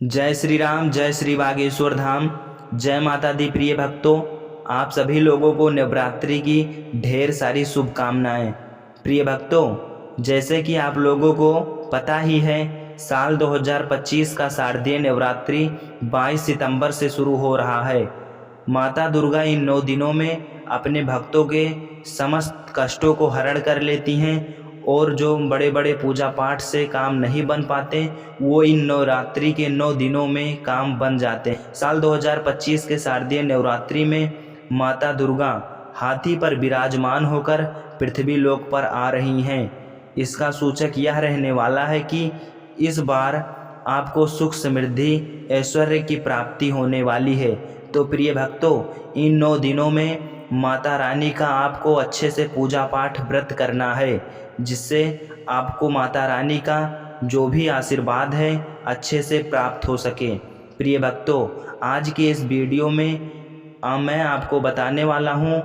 जय श्री राम, जय श्री बागेश्वर धाम। जय माता दी। प्रिय भक्तों, आप सभी लोगों को नवरात्रि की ढेर सारी शुभकामनाएं। प्रिय भक्तों, जैसे कि आप लोगों को पता ही है, साल 2025 का शारदीय नवरात्रि 22 सितंबर से शुरू हो रहा है। माता दुर्गा इन 9 दिनों में अपने भक्तों के समस्त कष्टों को हरण कर लेती हैं और जो बड़े बड़े पूजा पाठ से काम नहीं बन पाते, वो इन नवरात्रि के 9 दिनों में काम बन जाते हैं। साल 2025 के शारदीय नवरात्रि में माता दुर्गा हाथी पर विराजमान होकर पृथ्वी लोक पर आ रही हैं। इसका सूचक यह रहने वाला है कि इस बार आपको सुख समृद्धि ऐश्वर्य की प्राप्ति होने वाली है। तो प्रिय भक्तों, इन 9 दिनों में माता रानी का आपको अच्छे से पूजा पाठ व्रत करना है, जिससे आपको माता रानी का जो भी आशीर्वाद है अच्छे से प्राप्त हो सके। प्रिय भक्तों, आज की इस वीडियो में मैं आपको बताने वाला हूँ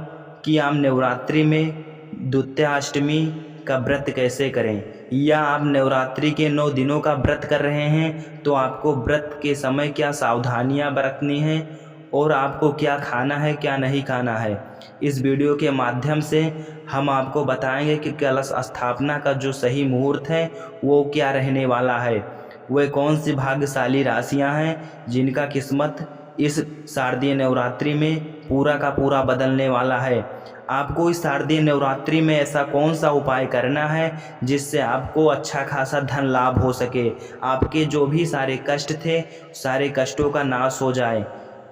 कि आप नवरात्रि में द्वितीया अष्टमी का व्रत कैसे करें, या आप नवरात्रि के 9 दिनों का व्रत कर रहे हैं तो आपको व्रत के समय क्या सावधानियां बरतनी हैं और आपको क्या खाना है क्या नहीं खाना है। इस वीडियो के माध्यम से हम आपको बताएंगे कि कलश स्थापना का जो सही मुहूर्त है वो क्या रहने वाला है, वह कौन सी भाग्यशाली राशियां हैं जिनका किस्मत इस शारदीय नवरात्रि में पूरा का पूरा बदलने वाला है। आपको इस शारदीय नवरात्रि में ऐसा कौन सा उपाय करना है जिससे आपको अच्छा खासा धन लाभ हो सके, आपके जो भी सारे कष्ट थे सारे कष्टों का नाश हो जाए।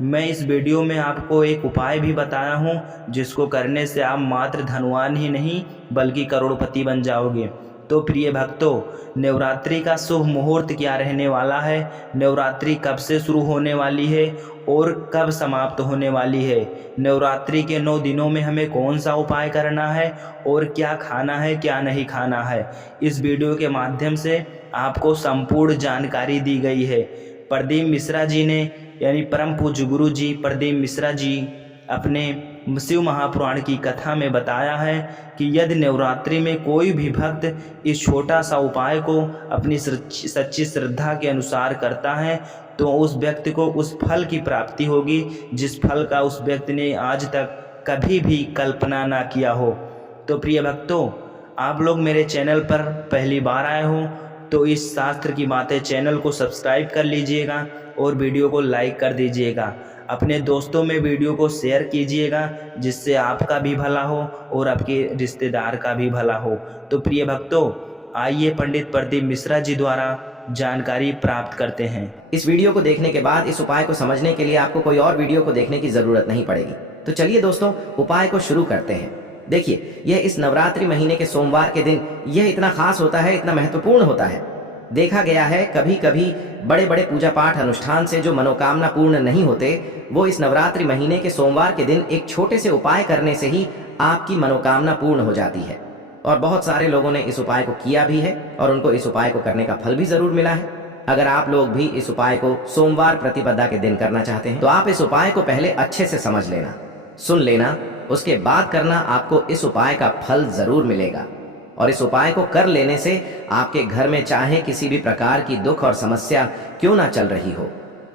मैं इस वीडियो में आपको एक उपाय भी बताया हूँ जिसको करने से आप मात्र धनवान ही नहीं बल्कि करोड़पति बन जाओगे। तो प्रिय भक्तों, नवरात्रि का शुभ मुहूर्त क्या रहने वाला है, नवरात्रि कब से शुरू होने वाली है और कब समाप्त होने वाली है, नवरात्रि के 9 दिनों में हमें कौन सा उपाय करना है और क्या खाना है क्या नहीं खाना है, इस वीडियो के माध्यम से आपको संपूर्ण जानकारी दी गई है। प्रदीप मिश्रा जी ने, यानी परम पूज्य गुरु जी प्रदीप मिश्रा जी, अपने शिव महापुराण की कथा में बताया है कि यदि नवरात्रि में कोई भी भक्त इस छोटा सा उपाय को अपनी सच्ची श्रद्धा के अनुसार करता है तो उस व्यक्ति को उस फल की प्राप्ति होगी जिस फल का उस व्यक्ति ने आज तक कभी भी कल्पना ना किया हो। तो प्रिय भक्तों, आप लोग मेरे चैनल पर पहली बार आए हो तो इस शास्त्र की बातें चैनल को सब्सक्राइब कर लीजिएगा और वीडियो को लाइक कर दीजिएगा। अपने दोस्तों में वीडियो को शेयर कीजिएगा जिससे आपका भी भला हो और आपके रिश्तेदार का भी भला हो। तो प्रिय भक्तों, आइए पंडित प्रदीप मिश्रा जी द्वारा जानकारी प्राप्त करते हैं। इस वीडियो को देखने के बाद इस उपाय को समझने के लिए आपको कोई और वीडियो को देखने की ज़रूरत नहीं पड़ेगी। तो चलिए दोस्तों, उपाय को शुरू करते हैं। देखिए, यह इस नवरात्रि महीने के सोमवार के दिन यह इतना खास होता है, इतना महत्वपूर्ण होता है। देखा गया है कभी कभी बड़े बड़े पूजा पाठ अनुष्ठान से जो मनोकामना पूर्ण नहीं होते, वो इस नवरात्रि महीने के सोमवार के दिन एक छोटे से उपाय करने से ही आपकी मनोकामना पूर्ण हो जाती है। और बहुत सारे लोगों ने इस उपाय को किया भी है और उनको इस उपाय को करने का फल भी जरूर मिला है। अगर आप लोग भी इस उपाय को सोमवार प्रतिपदा के दिन करना चाहते हैं तो आप इस उपाय को पहले अच्छे से समझ लेना, सुन लेना, उसके बाद करना। आपको इस उपाय का फल जरूर मिलेगा। और इस उपाय को कर लेने से आपके घर में चाहे किसी भी प्रकार की दुख और समस्या क्यों ना चल रही हो,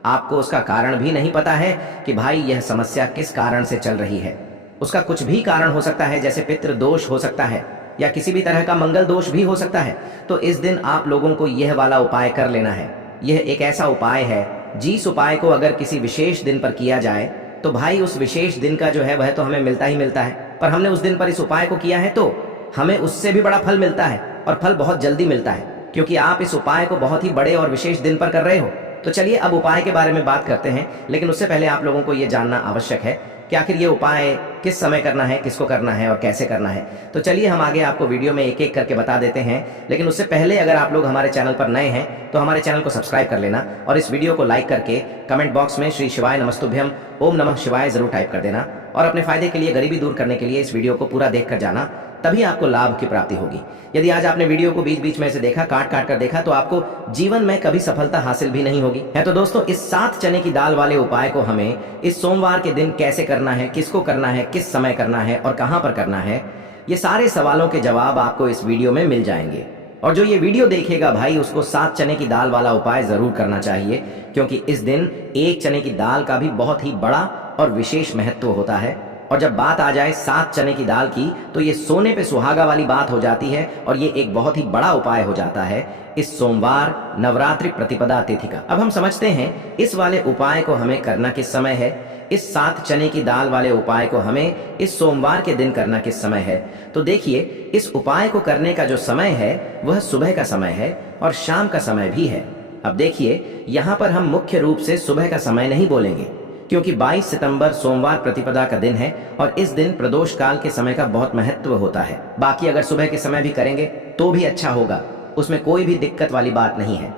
आपको उसका कारण भी नहीं पता है कि भाई यह समस्या किस कारण से चल रही है। उसका कुछ भी कारण हो सकता है, जैसे पितृ दोष हो सकता है या किसी भी तरह का मंगल दोष भी हो सकता है। तो इस दिन आप लोगों को यह वाला उपाय कर लेना है। यह एक ऐसा उपाय है जिस उपाय को अगर किसी विशेष दिन पर किया जाए तो भाई उस विशेष दिन का जो है वह तो हमें मिलता ही मिलता है, पर हमने उस दिन पर इस उपाय को किया है तो हमें उससे भी बड़ा फल मिलता है और फल बहुत जल्दी मिलता है, क्योंकि आप इस उपाय को बहुत ही बड़े और विशेष दिन पर कर रहे हो। तो चलिए अब उपाय के बारे में बात करते हैं, लेकिन उससे पहले आप लोगों को ये जानना आवश्यक है कि आखिर ये उपाय किस समय करना है, किसको करना है और कैसे करना है। तो चलिए हम आगे आपको वीडियो में एक एक करके बता देते हैं, लेकिन उससे पहले अगर आप लोग हमारे चैनल पर नए हैं तो हमारे चैनल को सब्सक्राइब कर लेना और इस वीडियो को लाइक करके कमेंट बॉक्स में श्री शिवाय नमस्तुभ्यम ओम नमः शिवाय जरूर टाइप कर देना। और अपने फायदे के लिए, गरीबी दूर करने के लिए इस वीडियो को पूरा देख कर जाना, तभी आपको लाभ की प्राप्ति होगी। यदि आज आपने वीडियो को बीच बीच में से देखा, काट काट कर देखा, तो आपको जीवन में कभी सफलता हासिल भी नहीं होगी। है तो दोस्तों, इस 7 चने की दाल वाले उपाय को हमें इस सोमवार के दिन कैसे करना है, किसको करना है, किस समय करना है और कहां पर करना है, ये सारे सवालों के जवाब आपको इस वीडियो में मिल जाएंगे। और जो ये वीडियो देखेगा भाई, उसको 7 चने की दाल वाला उपाय जरूर करना चाहिए, क्योंकि इस दिन 1 चने की दाल का भी बहुत ही बड़ा और विशेष महत्व होता है। और जब बात आ जाए 7 चने की दाल की, तो ये सोने पे सुहागा वाली बात हो जाती है और ये एक बहुत ही बड़ा उपाय हो जाता है इस सोमवार नवरात्रि प्रतिपदा तिथि का। अब हम समझते हैं इस वाले उपाय को हमें करना किस समय है। इस 7 चने की दाल वाले उपाय को हमें इस सोमवार के दिन करना किस समय है। तो देखिए, इस उपाय को करने का जो समय है वह सुबह का समय है और शाम का समय भी है। अब देखिए, यहाँ पर हम मुख्य रूप से सुबह का समय नहीं बोलेंगे, क्योंकि 22 सितंबर सोमवार प्रतिपदा का दिन है और इस दिन प्रदोष काल के समय का बहुत महत्व होता है। बाकी अगर सुबह के समय भी करेंगे तो भी अच्छा होगा, उसमें कोई भी दिक्कत वाली बात नहीं है।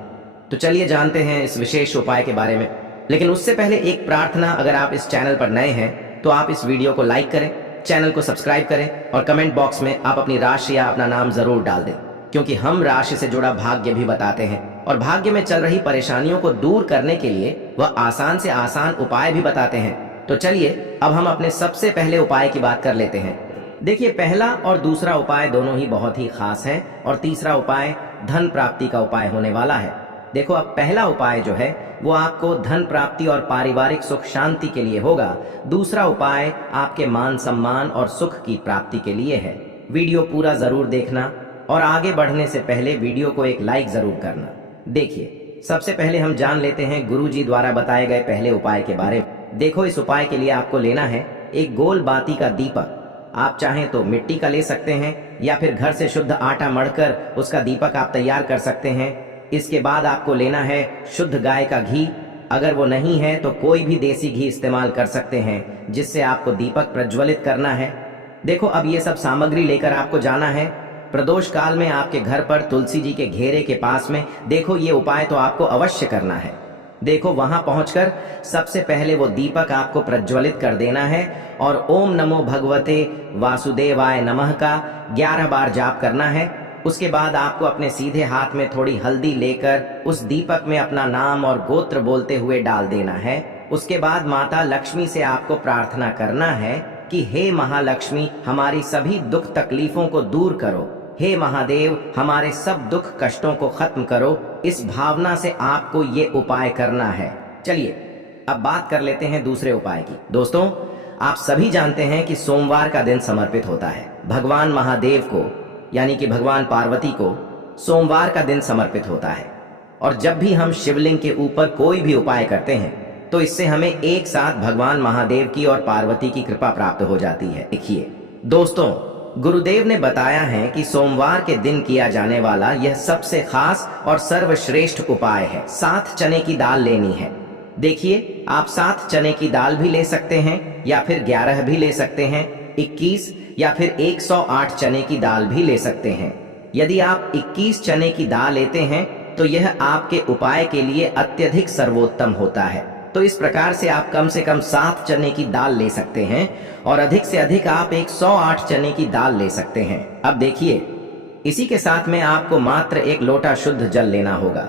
तो चलिए जानते हैं इस विशेष उपाय के बारे में। लेकिन उससे पहले एक प्रार्थना, अगर आप इस चैनल पर नए हैं तो आप इस वीडियो को लाइक करें, चैनल को सब्सक्राइब करें और कमेंट बॉक्स में आप अपनी राशि या अपना नाम जरूर डाल दें, क्योंकि हम राशि से जुड़ा भाग्य भी बताते हैं और भाग्य में चल रही परेशानियों को दूर करने के लिए वह आसान से आसान उपाय भी बताते हैं। तो चलिए अब हम अपने सबसे पहले उपाय की बात कर लेते हैं। देखिए, पहला और दूसरा उपाय दोनों ही बहुत ही खास है और तीसरा उपाय धन प्राप्ति का उपाय होने वाला है। देखो, अब पहला उपाय जो है वो आपको धन प्राप्ति और पारिवारिक सुख शांति के लिए होगा। दूसरा उपाय आपके मान सम्मान और सुख की प्राप्ति के लिए है। वीडियो पूरा जरूर देखना और आगे बढ़ने से पहले वीडियो को एक लाइक जरूर करना। देखिए, सबसे पहले हम जान लेते हैं गुरुजी द्वारा बताए गए पहले उपाय के बारे में। देखो, इस उपाय के लिए आपको लेना है एक गोल बाती का दीपक। आप चाहें तो मिट्टी का ले सकते हैं या फिर घर से शुद्ध आटा मढ़कर उसका दीपक आप तैयार कर सकते हैं। इसके बाद आपको लेना है शुद्ध गाय का घी। अगर वो नहीं है तो कोई भी देसी घी इस्तेमाल कर सकते हैं, जिससे आपको दीपक प्रज्वलित करना है। देखो, अब ये सब सामग्री लेकर आपको जाना है प्रदोष काल में आपके घर पर तुलसी जी के घेरे के पास में। देखो, ये उपाय तो आपको अवश्य करना है। देखो, वहां पहुंचकर सबसे पहले वो दीपक आपको प्रज्वलित कर देना है और ओम नमो भगवते वासुदेवाय नमः का 11 बार जाप करना है। उसके बाद आपको अपने सीधे हाथ में थोड़ी हल्दी लेकर उस दीपक में अपना नाम और गोत्र बोलते हुए डाल देना है। उसके बाद माता लक्ष्मी से आपको प्रार्थना करना है कि हे महालक्ष्मी, हमारी सभी दुख तकलीफों को दूर करो। हे महादेव, हमारे सब दुख कष्टों को खत्म करो। इस भावना से आपको ये उपाय करना है। चलिए अब बात कर लेते हैं दूसरे उपाय की। दोस्तों, आप सभी जानते हैं कि सोमवार का दिन समर्पित होता है भगवान महादेव को, यानी कि भगवान पार्वती को सोमवार का दिन समर्पित होता है। और जब भी हम शिवलिंग के ऊपर कोई भी उपाय करते हैं तो इससे हमें एक साथ भगवान महादेव की और पार्वती की कृपा प्राप्त हो जाती है। देखिए दोस्तों, गुरुदेव ने बताया है कि सोमवार के दिन किया जाने वाला यह सबसे खास और सर्वश्रेष्ठ उपाय है। 7 चने की दाल लेनी है। देखिए, आप 7 चने की दाल भी ले सकते हैं या फिर 11 भी ले सकते हैं, 21 या फिर 108 चने की दाल भी ले सकते हैं। यदि आप 21 चने की दाल लेते हैं तो यह आपके उपाय के लिए अत्यधिक सर्वोत्तम होता है। तो इस प्रकार से आप कम से कम 7 चने की दाल ले सकते हैं और अधिक से अधिक आप 108 चने की दाल ले सकते हैं। अब देखिए, इसी के साथ में आपको मात्र 1 लोटा शुद्ध जल लेना होगा,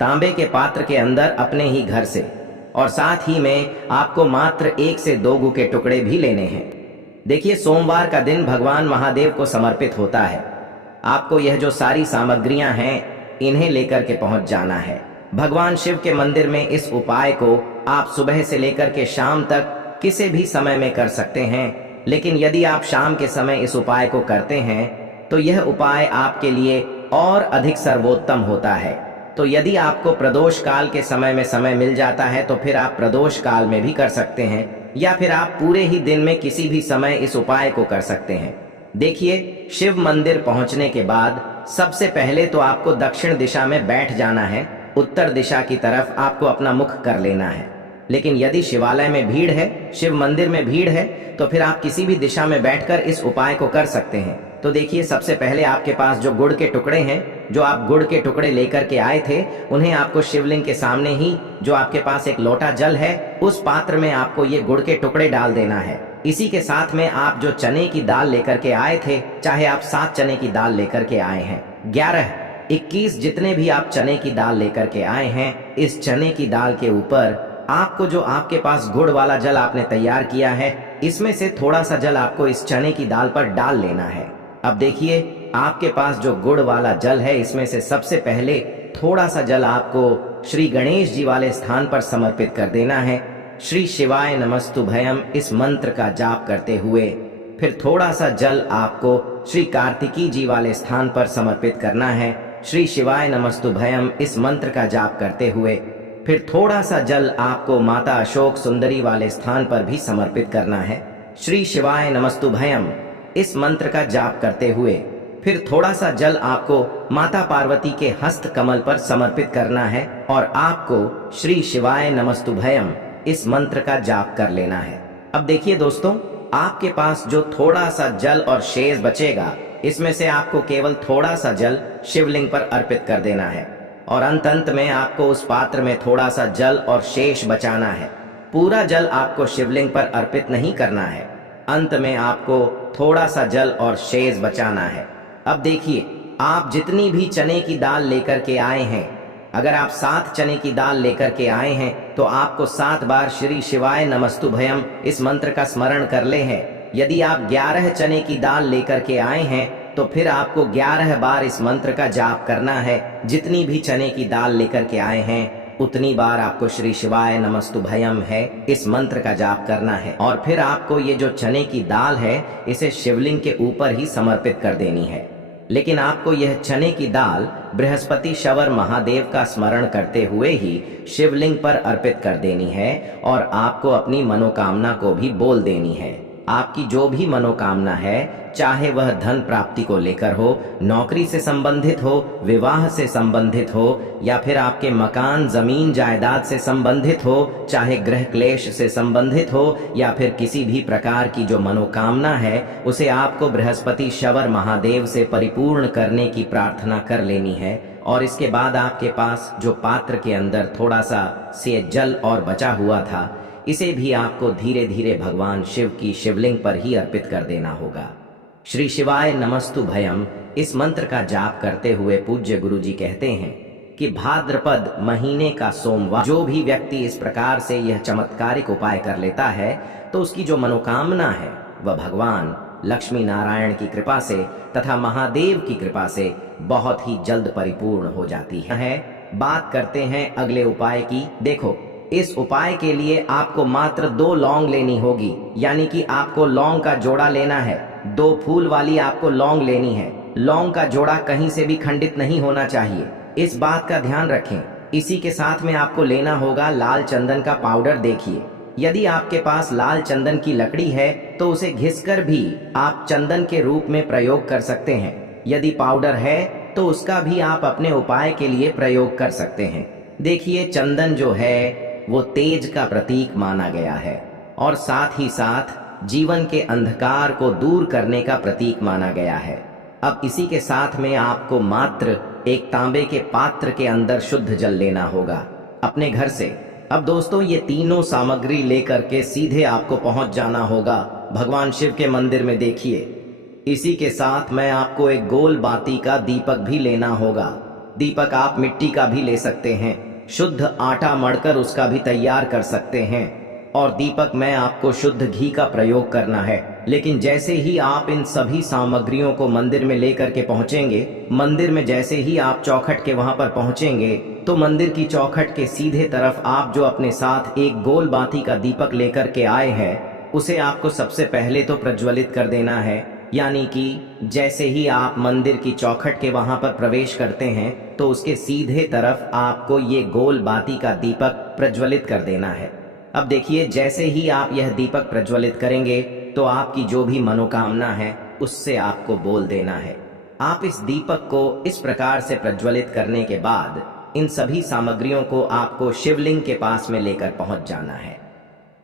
तांबे के पात्र के अंदर अपने ही घर से। और साथ ही में आपको मात्र 1 से 2 गू के टुकड़े भी लेने हैं। देखिए, सोमवार का दिन भगवान महादेव को समर्पित होता है। आपको यह जो सारी सामग्रियां हैं, इन्हें लेकर के पहुंच जाना है भगवान शिव के मंदिर में। इस उपाय को आप सुबह से लेकर के शाम तक किसी भी समय में कर सकते हैं, लेकिन यदि आप शाम के समय इस उपाय को करते हैं तो यह उपाय आपके लिए और अधिक सर्वोत्तम होता है। तो यदि आपको प्रदोष काल के समय में समय मिल जाता है तो फिर आप प्रदोष काल में भी कर सकते हैं, या फिर आप पूरे ही दिन में किसी भी समय इस उपाय को कर सकते हैं। देखिए, शिव मंदिर पहुंचने के बाद सबसे पहले तो आपको दक्षिण दिशा में बैठ जाना है। उत्तर दिशा की तरफ आपको अपना मुख कर लेना है। लेकिन यदि शिवालय में भीड़ है, शिव मंदिर में भीड़ है, तो फिर आप किसी भी दिशा में बैठकर इस उपाय को कर सकते हैं। तो देखिए, सबसे पहले आपके पास जो गुड़ के टुकड़े हैं, जो आप गुड़ के टुकड़े लेकर के आए थे, उन्हें आपको शिवलिंग के सामने ही जो आपके पास एक लोटा जल है, उस पात्र में आपको ये गुड़ के टुकड़े डाल देना है। इसी के साथ में आप जो चने की दाल लेकर के आए थे, चाहे आप 7 चने की दाल लेकर के आए हैं, 11, 21 जितने भी आप चने की दाल लेकर के आए हैं, इस चने की दाल के ऊपर आपको जो आपके पास गुड़ वाला जल आपने तैयार किया है, इसमें से थोड़ा सा जल आपको इस चने की दाल पर डाल लेना है। अब देखिए, आपके पास जो गुड़ वाला जल है, इसमें से सबसे पहले थोड़ा सा जल आपको श्री गणेश जी वाले स्थान पर समर्पित कर देना है। श्री शिवाय नमस्तुभयम इस मंत्र का जाप करते हुए फिर थोड़ा सा जल आपको श्री कार्तिकी जी वाले स्थान पर समर्पित करना है। श्री शिवाय नमस्तुभयम इस मंत्र का जाप करते हुए फिर थोड़ा सा जल आपको माता अशोक सुंदरी वाले स्थान पर भी समर्पित करना है। श्री शिवाय नमस्तुभयम इस मंत्र का जाप करते हुए फिर थोड़ा सा जल आपको माता पार्वती के हस्त कमल पर समर्पित करना है और आपको श्री शिवाय नमस्तुभयम इस मंत्र का जाप कर लेना है। अब देखिए दोस्तों, आपके पास जो थोड़ा सा जल और शेष बचेगा, इसमें से आपको केवल थोड़ा सा जल शिवलिंग पर अर्पित कर देना है और अंत में आपको उस पात्र में थोड़ा सा जल और शेष बचाना है। पूरा जल आपको शिवलिंग पर अर्पित नहीं करना है, अंत में आपको थोड़ा सा जल और शेष बचाना है। अब देखिए, आप जितनी भी चने की दाल लेकर के आए हैं, अगर आप 7 चने की दाल लेकर के आए हैं तो आपको 7 बार श्री शिवाय नमस्तुभयम इस मंत्र का स्मरण कर ले हैं। यदि आप 11 चने की दाल लेकर के आए हैं तो फिर आपको 11 बार इस मंत्र का जाप करना है। जितनी भी चने की दाल लेकर के आए हैं उतनी बार आपको श्री शिवाय नमस्तुभयम है इस मंत्र का जाप करना है और फिर आपको ये जो चने की दाल है इसे शिवलिंग के ऊपर ही समर्पित कर देनी है। लेकिन आपको यह चने की दाल बृहस्पति शवर महादेव का स्मरण करते हुए ही शिवलिंग पर अर्पित कर देनी है और आपको अपनी मनोकामना को भी बोल देनी है। आपकी जो भी मनोकामना है, चाहे वह धन प्राप्ति को लेकर हो, नौकरी से संबंधित हो, विवाह से संबंधित हो, या फिर आपके मकान जमीन जायदाद से संबंधित हो, चाहे गृह क्लेश से संबंधित हो, या फिर किसी भी प्रकार की जो मनोकामना है, उसे आपको बृहस्पति शवर महादेव से परिपूर्ण करने की प्रार्थना कर लेनी है। और इसके बाद आपके पास जो पात्र के अंदर थोड़ा सा से जल और बचा हुआ था, इसे भी आपको धीरे धीरे भगवान शिव की शिवलिंग पर ही अर्पित कर देना होगा। श्री शिवाय नमस्तुभयम इस मंत्र का जाप करते हुए पूज्य गुरुजी कहते हैं कि भाद्रपद महीने का सोमवार जो भी व्यक्ति इस प्रकार से यह चमत्कारिक उपाय कर लेता है तो उसकी जो मनोकामना है वह भगवान लक्ष्मी नारायण की कृपा से तथा महादेव की कृपा से बहुत ही जल्द परिपूर्ण हो जाती है। बात करते हैं अगले उपाय की। देखो, इस उपाय के लिए आपको मात्र 2 लौंग लेनी होगी, यानी कि आपको लौंग का जोड़ा लेना है। 2 फूल वाली आपको लौंग लेनी है। लौंग का जोड़ा कहीं से भी खंडित नहीं होना चाहिए, इस बात का ध्यान रखें। इसी के साथ में आपको लेना होगा लाल चंदन का पाउडर। देखिए, यदि आपके पास लाल चंदन की लकड़ी है तो उसे घिसकर भी आप चंदन के रूप में प्रयोग कर सकते हैं। यदि पाउडर है तो उसका भी आप अपने उपाय के लिए प्रयोग कर सकते हैं। देखिए, चंदन जो है वो तेज का प्रतीक माना गया है और साथ ही साथ जीवन के अंधकार को दूर करने का प्रतीक माना गया है। अब इसी के साथ में आपको मात्र एक तांबे के पात्र के अंदर शुद्ध जल लेना होगा अपने घर से। अब दोस्तों, ये तीनों सामग्री लेकर के सीधे आपको पहुंच जाना होगा भगवान शिव के मंदिर में। देखिए, इसी के साथ में आपको एक गोल बाती का दीपक भी लेना होगा। दीपक आप मिट्टी का भी ले सकते हैं, शुद्ध आटा मढ़कर उसका भी तैयार कर सकते हैं, और दीपक में आपको शुद्ध घी का प्रयोग करना है। लेकिन जैसे ही आप इन सभी सामग्रियों को मंदिर में लेकर के पहुंचेंगे, मंदिर में जैसे ही आप चौखट के वहां पर पहुंचेंगे तो मंदिर की चौखट के सीधे तरफ आप जो अपने साथ एक गोल बाती का दीपक लेकर के आए हैं, उसे आपको सबसे पहले तो प्रज्वलित कर देना है। यानी कि जैसे ही आप मंदिर की चौखट के वहां पर प्रवेश करते हैं तो उसके सीधे तरफ आपको ये गोल बाती का दीपक प्रज्वलित कर देना है। अब देखिए, जैसे ही आप यह दीपक प्रज्वलित करेंगे तो आपकी जो भी मनोकामना है उससे आपको बोल देना है। आप इस दीपक को इस प्रकार से प्रज्वलित करने के बाद इन सभी सामग्रियों को आपको शिवलिंग के पास में लेकर पहुंच जाना है।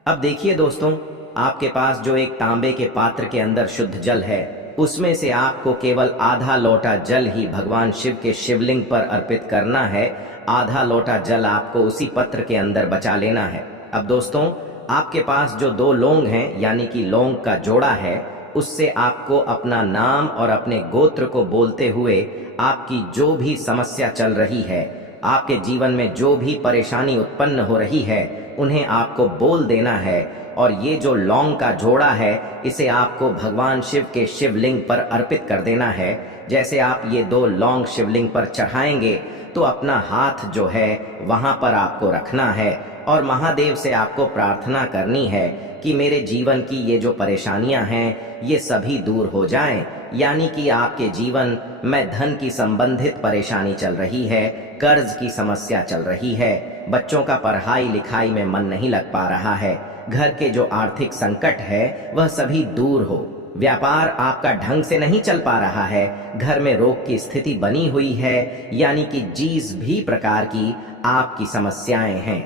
अब देखिए दोस्तों, आपके पास जो एक तांबे के पात्र के अंदर शुद्ध जल है, उसमें से आपको केवल आधा लोटा जल ही भगवान शिव के शिवलिंग पर अर्पित करना है। आधा लोटा जल आपको उसी पत्र के अंदर बचा लेना है। अब दोस्तों, आपके पास जो 2 लौंग हैं, यानी कि लौंग का जोड़ा है, उससे आपको अपना नाम और अपने गोत्र को बोलते हुए आपकी जो भी समस्या चल रही है, आपके जीवन में जो भी परेशानी उत्पन्न हो रही है, उन्हें आपको बोल देना है और ये जो लौंग का जोड़ा है इसे आपको भगवान शिव के शिवलिंग पर अर्पित कर देना है। जैसे आप ये 2 लौंग शिवलिंग पर चढ़ाएंगे तो अपना हाथ जो है वहां पर आपको रखना है और महादेव से आपको प्रार्थना करनी है कि मेरे जीवन की ये जो परेशानियां हैं ये सभी दूर हो जाएं। यानी कि आपके जीवन में धन की संबंधित परेशानी चल रही है, कर्ज की समस्या चल रही है, बच्चों का पढ़ाई लिखाई में मन नहीं लग पा रहा है, घर के जो आर्थिक संकट है वह सभी दूर हो, व्यापार आपका ढंग से नहीं चल पा रहा है, घर में रोग की स्थिति बनी हुई है, यानी कि जिस भी प्रकार की आपकी समस्याएं हैं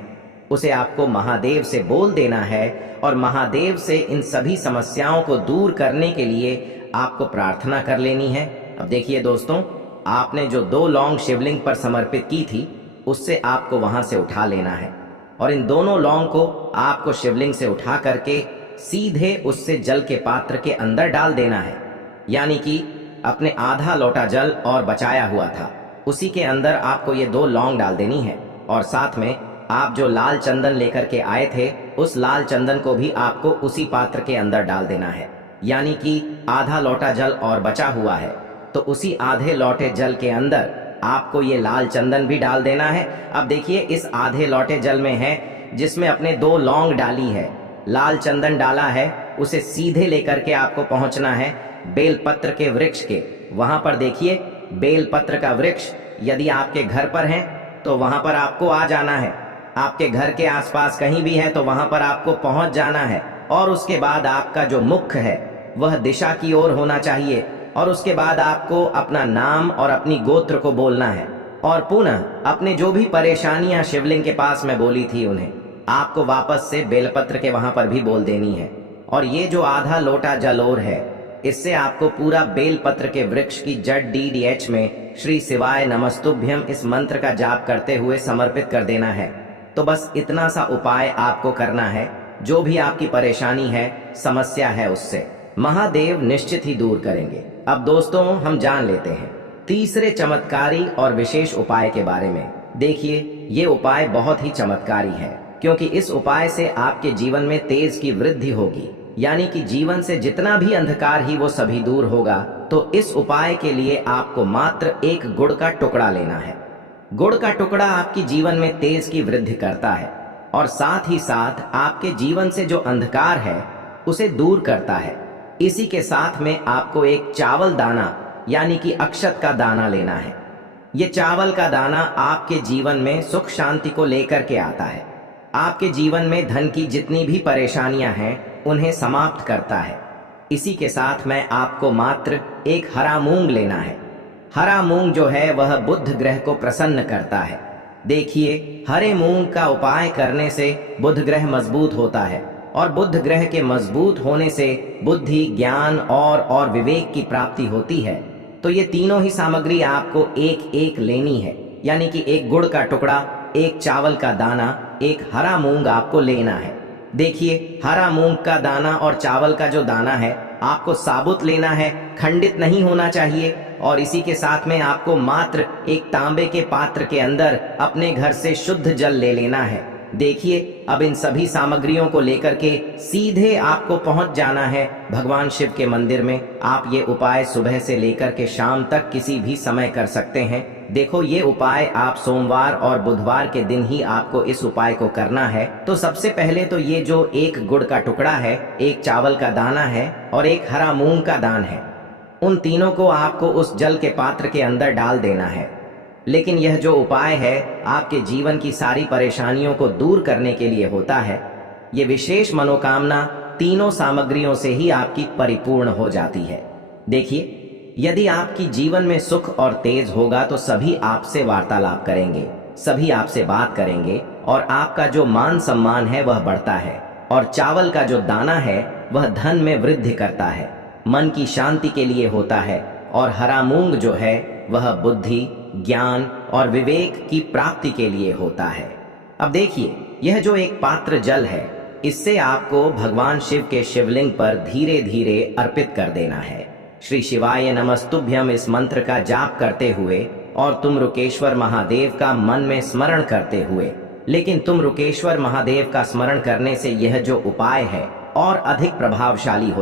उसे आपको महादेव से बोल देना है और महादेव से इन सभी समस्याओं को दूर करने के लिए आपको प्रार्थना कर लेनी है। अब देखिए दोस्तों, आपने जो 2 लौंग शिवलिंग पर समर्पित की थी उससे आपको वहां से उठा लेना है और इन दोनों लौंग को आपको शिवलिंग से उठा करके सीधे उससे जल के पात्र के अंदर डाल देना है। यानी कि अपने आधा लोटा जल और बचाया हुआ था उसी के अंदर आपको ये 2 लौंग डाल देनी है और साथ में आप जो लाल चंदन लेकर के आए थे उस लाल चंदन को भी आपको उसी पात्र के अंदर डाल देना है। यानी कि आधा लोटा जल और बचा हुआ है तो उसी आधे लोटे जल के अंदर आपको ये लाल चंदन भी डाल देना है। अब देखिए, इस आधे लोटे जल में है जिसमें अपने 2 लौंग डाली है, लाल चंदन डाला है, उसे सीधे लेकर के आपको पहुंचना है बेलपत्र के वृक्ष के। वहां पर देखिए, बेलपत्र का वृक्ष यदि आपके घर पर है तो वहां पर आपको आ जाना है, आपके घर के आसपास कहीं भी है तो वहां पर आपको पहुंच जाना है और उसके बाद आपका जो मुख है वह दिशा की ओर होना चाहिए और उसके बाद आपको अपना नाम और अपनी गोत्र को बोलना है और पुनः अपने जो भी परेशानियां शिवलिंग के पास में बोली थी उन्हें आपको वापस से बेलपत्र के वहां पर भी बोल देनी है। और ये जो आधा लोटा जल और है इससे आपको पूरा बेलपत्र के वृक्ष की जड़ DDH में श्री शिवाय नमस्तुभ्यम इस मंत्र का जाप करते हुए समर्पित कर देना है। तो बस इतना सा उपाय आपको करना है, जो भी आपकी परेशानी है, समस्या है, उससे महादेव निश्चित ही दूर करेंगे। अब दोस्तों, हम जान लेते हैं तीसरे चमत्कारी और विशेष उपाय के बारे में। देखिए, ये उपाय बहुत ही चमत्कारी है क्योंकि इस उपाय से आपके जीवन में तेज की वृद्धि होगी, यानी कि जीवन से जितना भी अंधकार ही वो सभी दूर होगा। तो इस उपाय के लिए आपको मात्र 1 गुड़ का टुकड़ा लेना है। गुड़ का टुकड़ा आपकी जीवन में तेज की वृद्धि करता है और साथ ही साथ आपके जीवन से जो अंधकार है उसे दूर करता है। इसी के साथ में आपको एक चावल दाना यानी कि अक्षत का दाना लेना है। ये चावल का दाना आपके जीवन में सुख शांति को लेकर के आता है, आपके जीवन में धन की जितनी भी परेशानियां हैं उन्हें समाप्त करता है। इसी के साथ में आपको मात्र 1 हरा मूंग लेना है। हरा मूंग जो है वह बुध ग्रह को प्रसन्न करता है। देखिए, हरे मूंग का उपाय करने से बुध ग्रह मजबूत होता है और बुध ग्रह के मजबूत होने से बुद्धि, ज्ञान और विवेक की प्राप्ति होती है। तो ये तीनों ही सामग्री आपको 1-1 लेनी है, यानी कि 1 गुड़ का टुकड़ा, 1 चावल का दाना, 1 हरा मूंग आपको लेना है। देखिए, हरा मूंग का दाना और चावल का जो दाना है आपको साबुत लेना है, खंडित नहीं होना चाहिए। और इसी के साथ में आपको मात्र 1 तांबे के पात्र के अंदर अपने घर से शुद्ध जल ले लेना है। देखिए, अब इन सभी सामग्रियों को लेकर के सीधे आपको पहुंच जाना है भगवान शिव के मंदिर में। आप ये उपाय सुबह से लेकर के शाम तक किसी भी समय कर सकते हैं। देखो, ये उपाय आप सोमवार और बुधवार के दिन ही आपको इस उपाय को करना है। तो सबसे पहले तो ये जो 1 गुड़ का टुकड़ा है, 1 चावल का दाना है और 1 हरा मूंग का दान है, उन तीनों को आपको उस जल के पात्र के अंदर डाल देना है। लेकिन यह जो उपाय है आपके जीवन की सारी परेशानियों को दूर करने के लिए होता है। ये विशेष मनोकामना तीनों सामग्रियों से ही आपकी परिपूर्ण हो जाती है। देखिए, यदि आपकी जीवन में सुख और तेज होगा तो सभी आपसे वार्तालाप करेंगे, सभी आपसे बात करेंगे और आपका जो मान सम्मान है वह बढ़ता है। और चावल का जो दाना है वह धन में वृद्धि करता है, मन की शांति के लिए होता है। और हरा मूंग जो है वह बुद्धि, ज्ञान और विवेक की प्राप्ति के लिए होता है। अब देखिए, यह जो 1 पात्र जल है इससे आपको भगवान शिव के शिवलिंग पर धीरे धीरे अर्पित कर देना है। श्री शिवाय नमस्तुभ्यम इस मंत्र का जाप करते हुए और तुम रुकेश्वर महादेव का मन में स्मरण करते हुए लेकिन तुम रुकेश्वर महादेव का स्मरण करने से यह जो उपाय है और अधिक प्रभावशाली हो